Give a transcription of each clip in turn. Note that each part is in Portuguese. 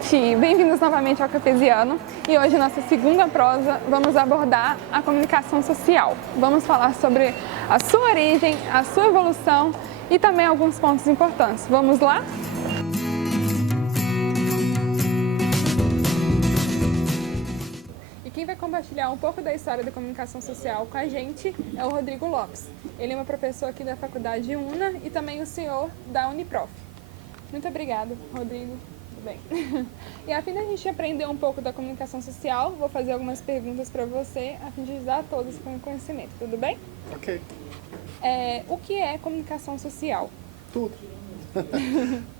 gente! Bem-vindos novamente ao Cafesiano e hoje, nossa segunda prosa, vamos abordar a comunicação social. Vamos falar sobre a sua origem, a sua evolução e também alguns pontos importantes. Vamos lá? E quem vai compartilhar um pouco da história da comunicação social com a gente é o Rodrigo Lopes. Ele é um professor aqui da Faculdade UNA e também o CEO da Uniprof. Muito obrigada, Rodrigo. Tudo bem. E a fim da gente aprender um pouco da comunicação social, vou fazer algumas perguntas para você, a fim de ajudar a todos com o conhecimento. Tudo bem? Ok. O que é comunicação social? Tudo.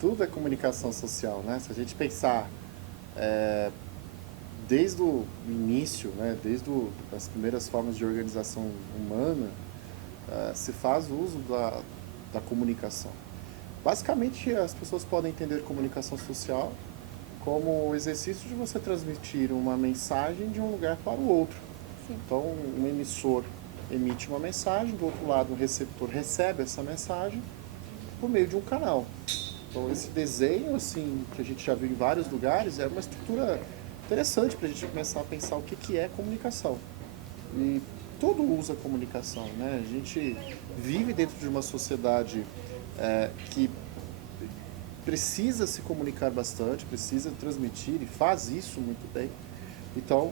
Tudo é comunicação social, né? Se a gente pensar desde o início, né? Desde as primeiras formas de organização humana, se faz uso da comunicação. Basicamente, as pessoas podem entender comunicação social como o exercício de você transmitir uma mensagem de um lugar para o outro. Sim. Então, um emissor emite uma mensagem, do outro lado, o receptor recebe essa mensagem por meio de um canal. Então, esse desenho, assim, que a gente já viu em vários lugares, é uma estrutura interessante para a gente começar a pensar o que é comunicação. E tudo usa comunicação, né? A gente vive dentro de uma sociedade que precisa se comunicar bastante, precisa transmitir e faz isso muito bem. Então,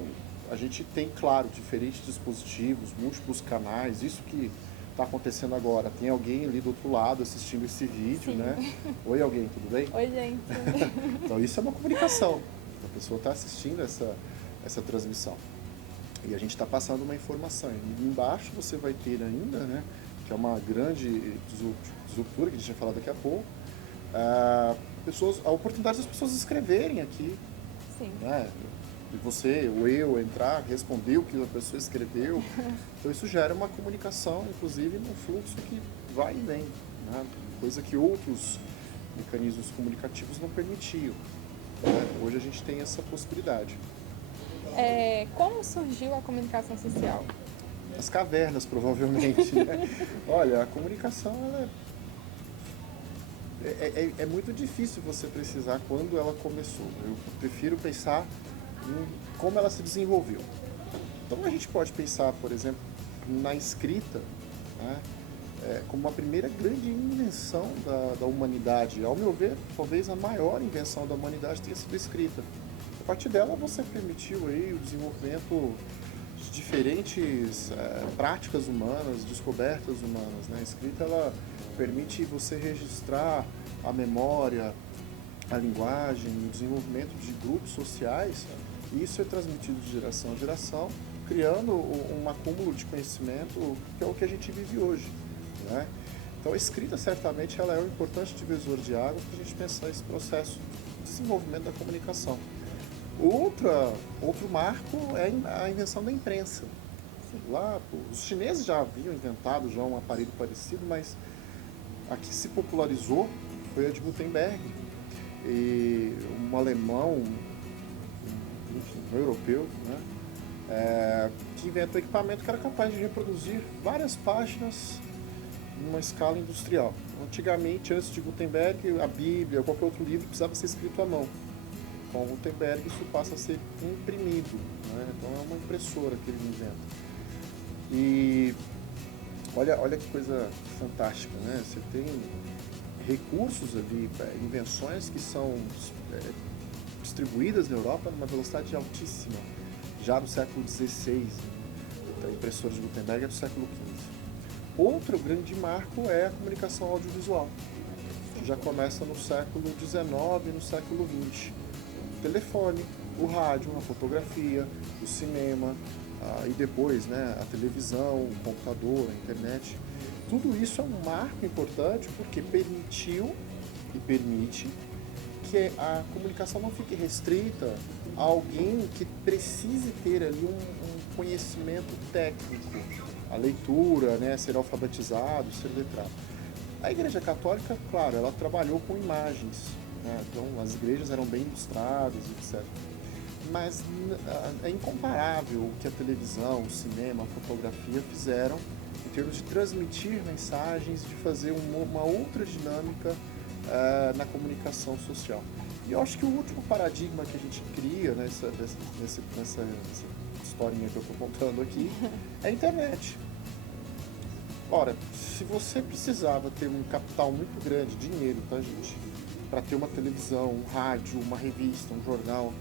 a gente tem, claro, diferentes dispositivos, múltiplos canais, isso que está acontecendo agora. Tem alguém ali do outro lado assistindo esse vídeo, Sim. né? Oi, alguém, tudo bem? Oi, gente. Então, isso é uma comunicação. A pessoa está assistindo essa transmissão. E a gente está passando uma informação. E embaixo você vai ter ainda, né, que é uma grande disruptura, que a gente vai falar daqui a pouco, a oportunidade das pessoas escreverem aqui. Sim. Né? E você, ou eu, entrar, responder o que a pessoa escreveu. Então isso gera uma comunicação, inclusive, num fluxo que vai e vem, né? Coisa que outros mecanismos comunicativos não permitiam. Né? Hoje a gente tem essa possibilidade. Como surgiu a comunicação social? As cavernas, provavelmente. Né? Olha, a comunicação ela é muito difícil você precisar quando ela começou. Eu prefiro pensar em como ela se desenvolveu. Então a gente pode pensar, por exemplo, na escrita, né? Como a primeira grande invenção da humanidade. Ao meu ver, talvez a maior invenção da humanidade tenha sido a escrita. A partir dela você permitiu aí o desenvolvimento de diferentes práticas humanas, descobertas humanas. Né? A escrita ela permite você registrar a memória, a linguagem, o desenvolvimento de grupos sociais, e isso é transmitido de geração a geração, criando um acúmulo de conhecimento que é o que a gente vive hoje. Né? Então a escrita certamente ela é um importante divisor de águas para a gente pensar esse processo de desenvolvimento da comunicação. Outro marco é a invenção da imprensa. Lá, os chineses já haviam inventado já um aparelho parecido, mas a que se popularizou foi a de Gutenberg. E um alemão, enfim, um europeu, né, que inventou um equipamento que era capaz de reproduzir várias páginas numa escala industrial. Antigamente, antes de Gutenberg, a Bíblia ou qualquer outro livro precisava ser escrito à mão. Com Gutenberg isso passa a ser imprimido, né? Então é uma impressora que ele inventa. E olha que coisa fantástica, né? Você tem recursos ali, invenções que são distribuídas na Europa numa velocidade altíssima, já no século XVI. A impressora de Gutenberg é do século XV. Outro grande marco é a comunicação audiovisual, que já começa no século XIX e no século XX. O telefone, o rádio, a fotografia, o cinema, e depois, né, a televisão, o computador, a internet. Tudo isso é um marco importante porque permitiu e permite que a comunicação não fique restrita a alguém que precise ter ali um conhecimento técnico, a leitura, né, ser alfabetizado, ser letrado. A Igreja Católica, claro, ela trabalhou com imagens, né, então as igrejas eram bem ilustradas, etc. Mas é incomparável o que a televisão, o cinema, a fotografia fizeram em termos de transmitir mensagens, de fazer uma outra dinâmica na comunicação social. E eu acho que o último paradigma que a gente cria nessa historinha que eu estou contando aqui é a internet. Ora, se você precisava ter um capital muito grande, dinheiro, tá, gente? Para ter uma televisão, um rádio, uma revista, um jornal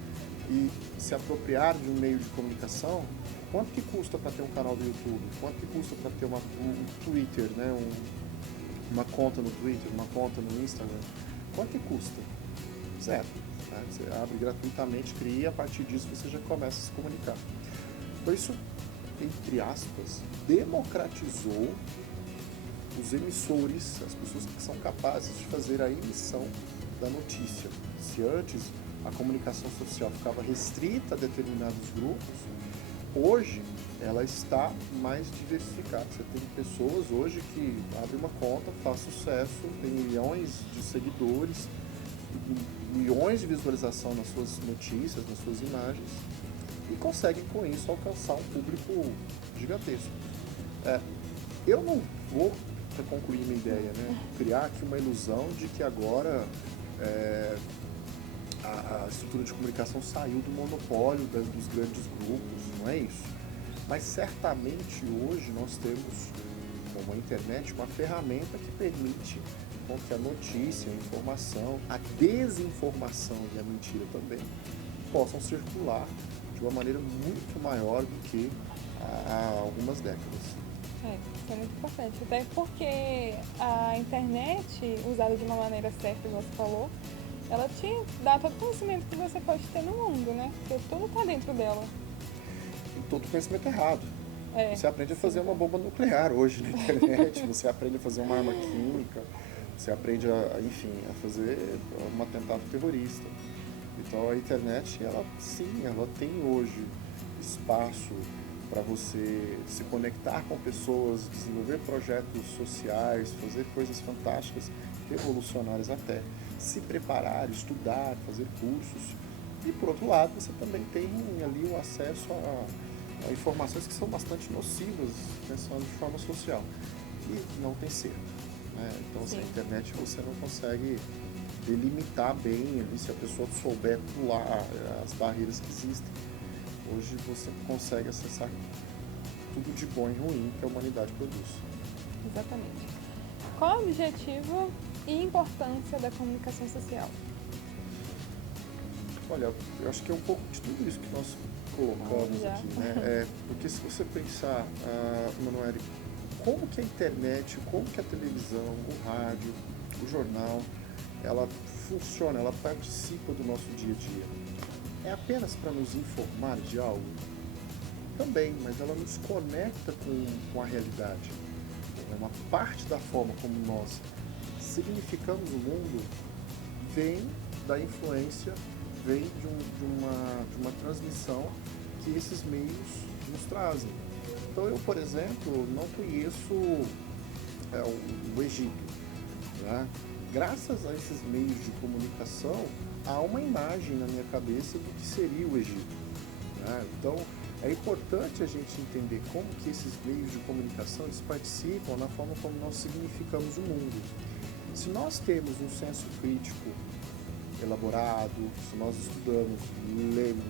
e se apropriar de um meio de comunicação, quanto que custa para ter um canal do YouTube? Quanto que custa para ter um Twitter, né? Uma conta no Twitter, uma conta no Instagram? Quanto que custa? Zero. Né? Você abre gratuitamente, cria e a partir disso você já começa a se comunicar. Então isso, entre aspas, democratizou os emissores, as pessoas que são capazes de fazer a emissão da notícia. Se antes a comunicação social ficava restrita a determinados grupos, hoje ela está mais diversificada. Você tem pessoas hoje que abrem uma conta, faz sucesso, tem milhões de seguidores, milhões de visualização nas suas notícias, nas suas imagens, e conseguem com isso alcançar um público gigantesco. Eu não vou, para concluir minha ideia, né, criar aqui uma ilusão de que agora a estrutura de comunicação saiu do monopólio dos grandes grupos, não é isso. Mas certamente hoje nós temos, como a internet, uma ferramenta que permite com que a notícia, a informação, a desinformação e a mentira também possam circular de uma maneira muito maior do que há algumas décadas. Isso é muito importante, até porque a internet, usada de uma maneira certa, como você falou, ela te dá todo o conhecimento que você pode ter no mundo, né? Porque tudo está dentro dela. E todo conhecimento errado. Você aprende a fazer uma bomba nuclear hoje na internet, você aprende a fazer uma arma química, você aprende a fazer um atentado terrorista. Então a internet, ela tem hoje espaço para você se conectar com pessoas, desenvolver projetos sociais, fazer coisas fantásticas, revolucionárias até, se preparar, estudar, fazer cursos. E por outro lado, você também tem ali o acesso a informações que são bastante nocivas, pensando de forma social. E não tem cerco, né? Então, assim, a internet você não consegue delimitar bem ali, se a pessoa souber pular as barreiras que existem. Hoje você consegue acessar tudo de bom e ruim que a humanidade produz. Exatamente. Qual o objetivo e importância da comunicação social? Olha, eu acho que é um pouco de tudo isso que nós colocamos aqui, né? Porque se você pensar, Manoel, como que a internet, como que a televisão, o rádio, o jornal, ela funciona, ela participa do nosso dia a dia. É apenas para nos informar de algo? Também, mas ela nos conecta com a realidade. É uma parte da forma como nós significamos o mundo vem da influência, vem de uma transmissão que esses meios nos trazem. Então eu, por exemplo, não conheço o Egito, né? Graças a esses meios de comunicação, há uma imagem na minha cabeça do que seria o Egito, né? Então, é importante a gente entender como que esses meios de comunicação eles participam na forma como nós significamos o mundo. Se nós temos um senso crítico elaborado, se nós estudamos, lemos,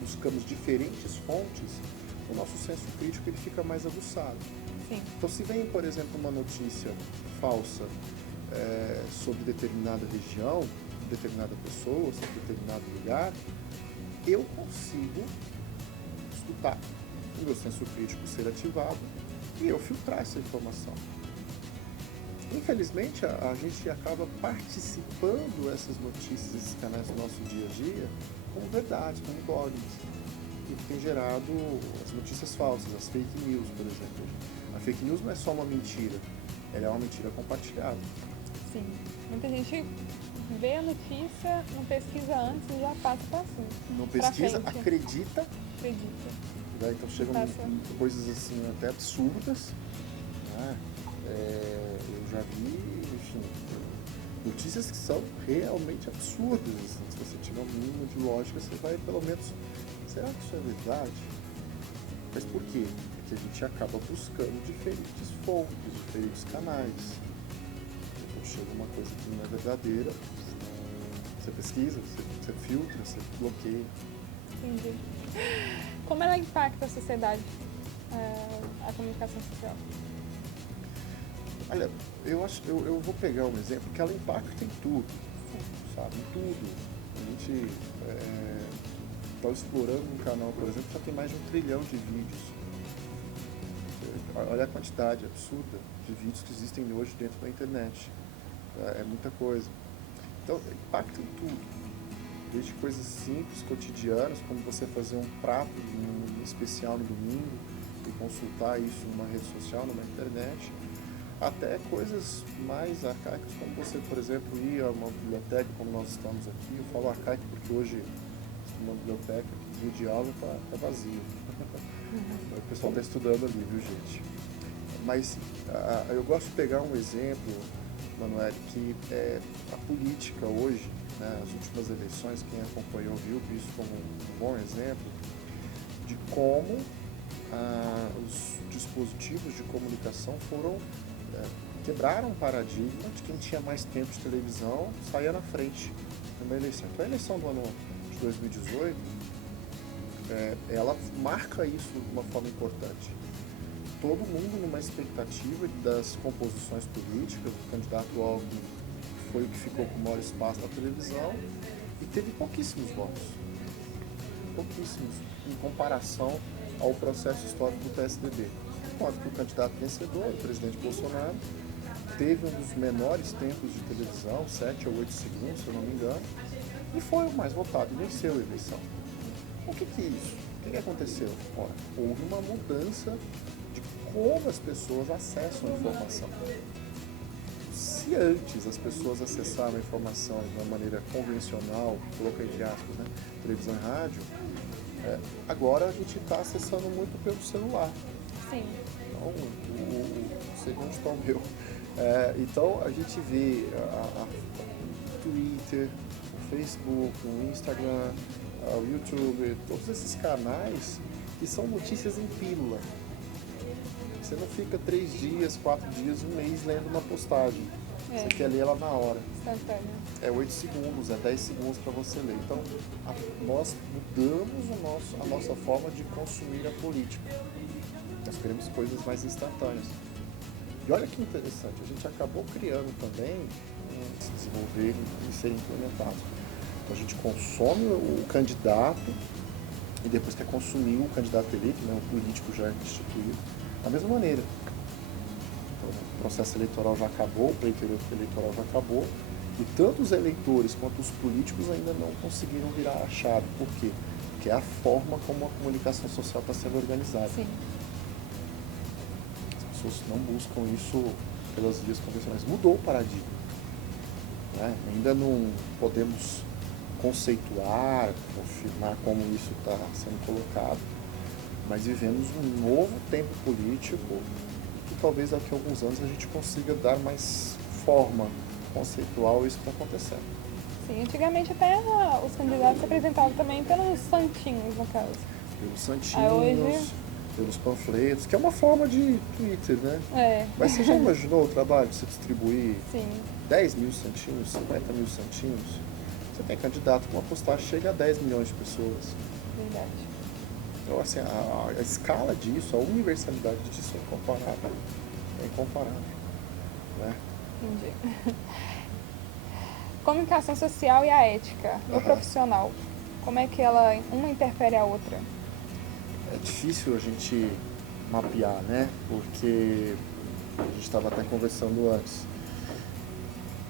buscamos diferentes fontes, o nosso senso crítico ele fica mais aguçado. Sim. Então, se vem, por exemplo, uma notícia falsa sobre determinada região, determinada pessoa, sobre determinado lugar, eu consigo escutar, o meu senso crítico ser ativado e eu filtrar essa informação. Infelizmente, a gente acaba participando dessas notícias, esses canais do nosso dia a dia, como verdades, como dogmas, o que tem gerado as notícias falsas, as fake news, por exemplo. A fake news não é só uma mentira, ela é uma mentira compartilhada. Sim. Muita gente vê a notícia, não pesquisa antes e já passa para cima. Não pesquisa, acredita. Né? Então chegam coisas assim até absurdas. Né? Eu já vi, enfim, notícias que são realmente absurdas. Assim. Se você tiver um mínimo de lógica, você vai pelo menos... Será que isso é verdade? Mas por quê? Porque a gente acaba buscando diferentes fontes, diferentes canais. Então chega uma coisa que não é verdadeira, você Você pesquisa, você filtra, você bloqueia. Entendi. Como ela impacta a sociedade, a comunicação social? Olha, eu vou pegar um exemplo que ela impacta em tudo, sabe? Em tudo. A gente está explorando um canal, por exemplo, que já tem mais de 1 trilhão de vídeos. Olha a quantidade absurda de vídeos que existem hoje dentro da internet. É muita coisa. Então, impacta em tudo. Desde coisas simples, cotidianas, como você fazer um prato especial no domingo e consultar isso numa rede social, numa internet, até coisas mais arcaicas, como você, por exemplo, ir a uma biblioteca, como nós estamos aqui. Eu falo arcaico porque hoje uma biblioteca, dia de aula, está vazia. O pessoal está estudando ali, viu, gente? Mas eu gosto de pegar um exemplo, Manoel, que é a política hoje, né, as últimas eleições, quem acompanhou viu isso como um bom exemplo de como os dispositivos de comunicação quebraram o paradigma de quem tinha mais tempo de televisão saía na frente numa eleição. Então a eleição do ano de 2018, ela marca isso de uma forma importante. Todo mundo numa expectativa das composições políticas, o candidato Alckmin foi o que ficou com o maior espaço na televisão e teve pouquíssimos votos. Pouquíssimos, em comparação ao processo histórico do PSDB. Enquanto que o candidato vencedor, o presidente Bolsonaro, teve um dos menores tempos de televisão, 7 ou 8 segundos, se eu não me engano, e foi o mais votado e venceu a eleição. O que é isso? O que aconteceu? Ora, houve uma mudança de como as pessoas acessam a informação. Se antes as pessoas acessavam a informação de uma maneira convencional, coloca entre aspas, né, televisão e rádio, agora a gente está acessando muito pelo celular. Sim. Então, o segundo está o meu. Então a gente vê o Twitter, o Facebook, o Instagram, o YouTube, todos esses canais que são notícias em pílula. Você não fica 3 dias, 4 dias, um mês lendo uma postagem. Você quer ler ela na hora. Instantâneo. É 8 segundos, é 10 segundos para você ler. Então, nós mudamos a nossa forma de consumir a política. Nós queremos coisas mais instantâneas. E olha que interessante, a gente acabou criando também, se desenvolver e ser implementado. Então, a gente consome o candidato e depois quer consumir o candidato eleito, né, o político já instituído, da mesma maneira. Então, o processo eleitoral já acabou, o pleito eleitoral já acabou, e tanto os eleitores quanto os políticos ainda não conseguiram virar a chave. Por quê? Porque é a forma como a comunicação social está sendo organizada. Sim. As pessoas não buscam isso pelas vias convencionais. Mudou o paradigma. Né? Ainda não podemos conceituar, confirmar como isso está sendo colocado, mas vivemos um novo tempo político que talvez daqui a alguns anos a gente consiga dar mais forma conceitual a isso que está acontecendo. Sim, antigamente até os candidatos se apresentavam também pelos santinhos, no caso. Pelos santinhos, pelos panfletos, que é uma forma de Twitter, né? Mas você já imaginou o trabalho de você distribuir 10 mil santinhos, 50 mil santinhos? Você tem candidato com uma postagem chega a 10 milhões de pessoas. Verdade. Então, assim, a escala disso, a universalidade disso é incomparável. É incomparável. Né? Entendi. Comunicação social e a ética no profissional. Como é que uma interfere a outra? É difícil a gente mapear, né? Porque a gente estava até conversando antes.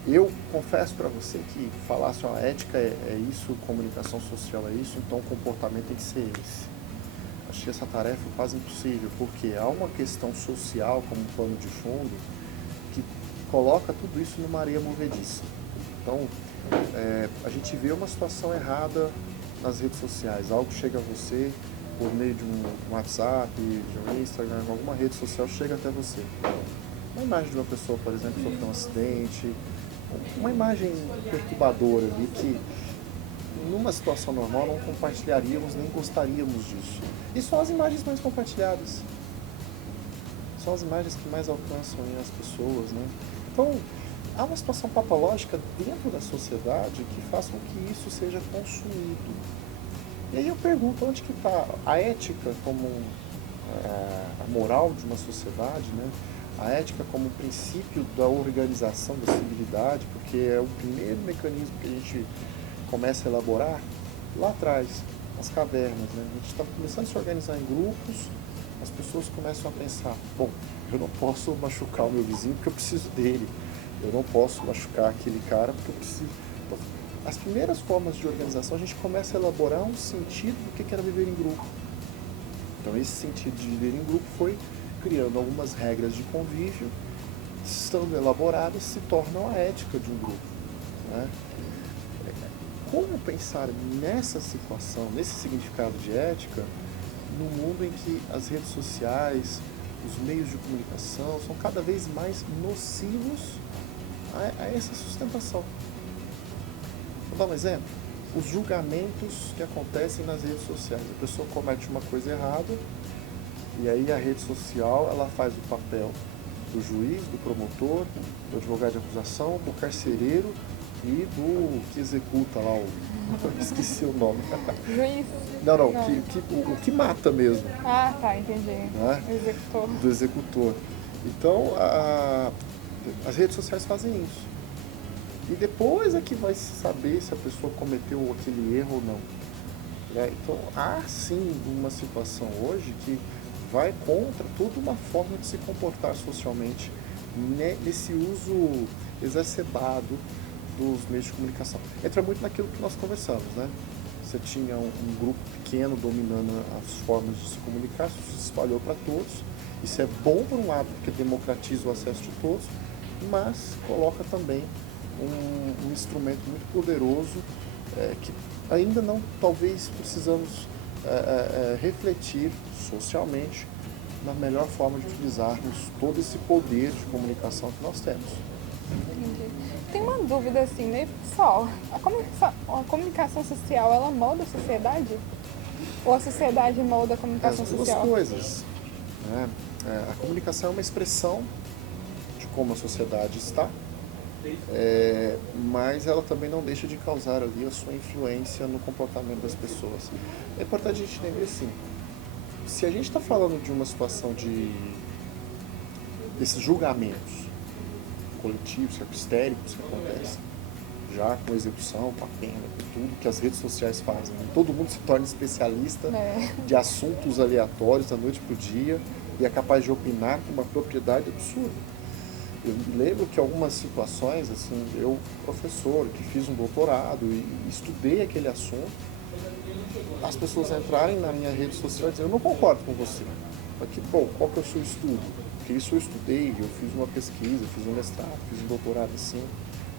Eu confesso para você que falar assim, a ética é isso, comunicação social é isso, então o comportamento tem que ser esse. Acho que essa tarefa é quase impossível, porque há uma questão social como pano de fundo que coloca tudo isso numa areia movediça. Então, a gente vê uma situação errada nas redes sociais, algo chega a você por meio de um WhatsApp, de um Instagram, alguma rede social chega até você. Uma imagem de uma pessoa, por exemplo, que sofreu um acidente, uma imagem perturbadora ali que numa situação normal não compartilharíamos nem gostaríamos disso. E são as imagens mais compartilhadas. São as imagens que mais alcançam as pessoas, né? Então, há uma situação patológica dentro da sociedade que faz com que isso seja consumido. E aí eu pergunto, onde que está a ética como a moral de uma sociedade, né? A ética como princípio da organização da civilidade, porque é o primeiro mecanismo que a gente começa a elaborar lá atrás, nas cavernas, né? A gente está começando a se organizar em grupos, as pessoas começam a pensar, bom, eu não posso machucar o meu vizinho porque eu preciso dele, eu não posso machucar aquele cara porque eu preciso... Então, as primeiras formas de organização, a gente começa a elaborar um sentido do que era viver em grupo. Então, esse sentido de viver em grupo foi criando algumas regras de convívio, estando elaboradas, se tornam a ética de um grupo, né? Como pensar nessa situação, nesse significado de ética, num mundo em que as redes sociais, os meios de comunicação são cada vez mais nocivos a essa sustentação? Vou dar um exemplo. Os julgamentos que acontecem nas redes sociais. A pessoa comete uma coisa errada e aí a rede social ela faz o papel do juiz, do promotor, do advogado de acusação, do carcereiro e do que executa lá esqueci o nome. Juiz? Não. O que mata mesmo. Ah, tá, entendi. Né? O executor. Do executor. Então, as redes sociais fazem isso. E depois é que vai se saber se a pessoa cometeu aquele erro ou não. Né? Então, há sim uma situação hoje que vai contra toda uma forma de se comportar socialmente nesse uso exacerbado dos meios de comunicação. Entra muito naquilo que nós conversamos, né? Você tinha um grupo pequeno dominando as formas de se comunicar, isso se espalhou para todos. Isso é bom por um lado, porque democratiza o acesso de todos, mas coloca também um instrumento muito poderoso que ainda não, talvez, precisamos refletir socialmente na melhor forma de utilizarmos todo esse poder de comunicação que nós temos. Entendi. Tem uma dúvida assim, né, pessoal? A comunicação social, ela molda a sociedade? Ou a sociedade molda a comunicação As duas social? coisas. Né? A comunicação é uma expressão de como a sociedade está, mas ela também não deixa de causar ali a sua influência no comportamento das pessoas. É importante a gente entender assim, se a gente está falando de uma situação desses julgamentos coletivos, histéricos que acontecem, já com execução, com a pena, com tudo que as redes sociais fazem. Né? Todo mundo se torna especialista de assuntos aleatórios da noite para o dia e é capaz de opinar com uma propriedade absurda. Eu me lembro que algumas situações, assim, eu, professor, que fiz um doutorado e estudei aquele assunto, as pessoas entrarem na minha rede social e dizerem, eu não concordo com você. Porque, bom, qual que é o seu estudo? Porque isso eu estudei, eu fiz uma pesquisa, fiz um mestrado, fiz um doutorado assim.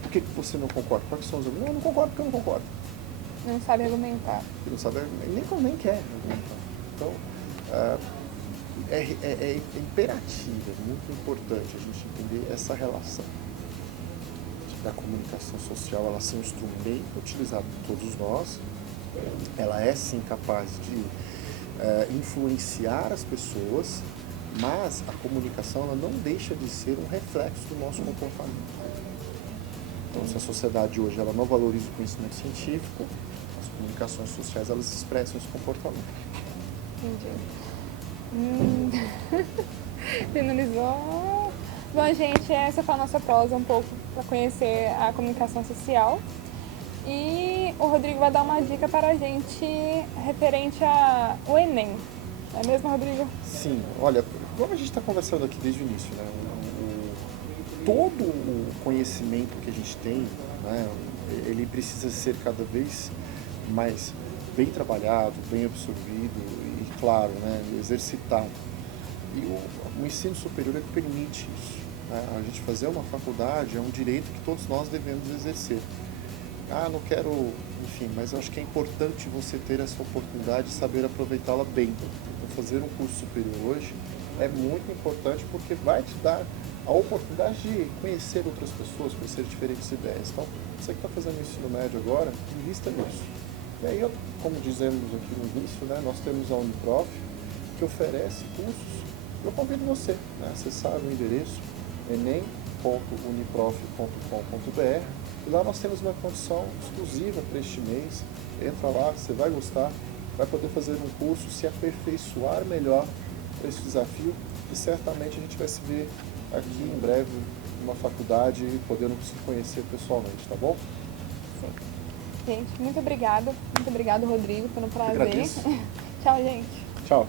Por que você não concorda? Quais são os argumentos? Não, eu não concordo porque eu não concordo. Não sabe argumentar. Ele não sabe, nem quer argumentar. Então, é imperativo, é muito importante a gente entender essa relação da comunicação social, ela ser um instrumento utilizado por todos nós, ela é sim capaz de influenciar as pessoas, mas a comunicação ela não deixa de ser um reflexo do nosso comportamento. Então, se a sociedade hoje ela não valoriza o conhecimento científico, as comunicações sociais elas expressam esse comportamento. Entendi. Finalizou. Bom, gente, essa foi a nossa prosa um pouco para conhecer a comunicação social. E o Rodrigo vai dar uma dica para a gente referente ao Enem. Não é mesmo, Rodrigo? Sim, olha, como a gente está conversando aqui desde o início, né? Todo o conhecimento que a gente tem, né, ele precisa ser cada vez mais bem trabalhado, bem absorvido e, claro, né, exercitado. E o ensino superior é que permite isso. Né? A gente fazer uma faculdade é um direito que todos nós devemos exercer. Ah, não quero, enfim, mas eu acho que é importante você ter essa oportunidade de saber aproveitá-la bem. Então, fazer um curso superior hoje é muito importante porque vai te dar a oportunidade de conhecer outras pessoas, conhecer diferentes ideias. Então, você que está fazendo o ensino médio agora, invista nisso. E aí, como dizemos aqui no início, né, nós temos a Uniprof, que oferece cursos. Eu convido você a acessar o endereço enem.unipr.br www.uniprof.com.br, e lá nós temos uma condição exclusiva para este mês. Entra lá, você vai gostar, vai poder fazer um curso, se aperfeiçoar melhor para esse desafio, e certamente a gente vai se ver aqui em breve numa faculdade, podendo se conhecer pessoalmente, tá bom? Sim. Gente, muito obrigado. Muito obrigado, Rodrigo. Foi um prazer. Agradeço. Tchau, gente. Tchau.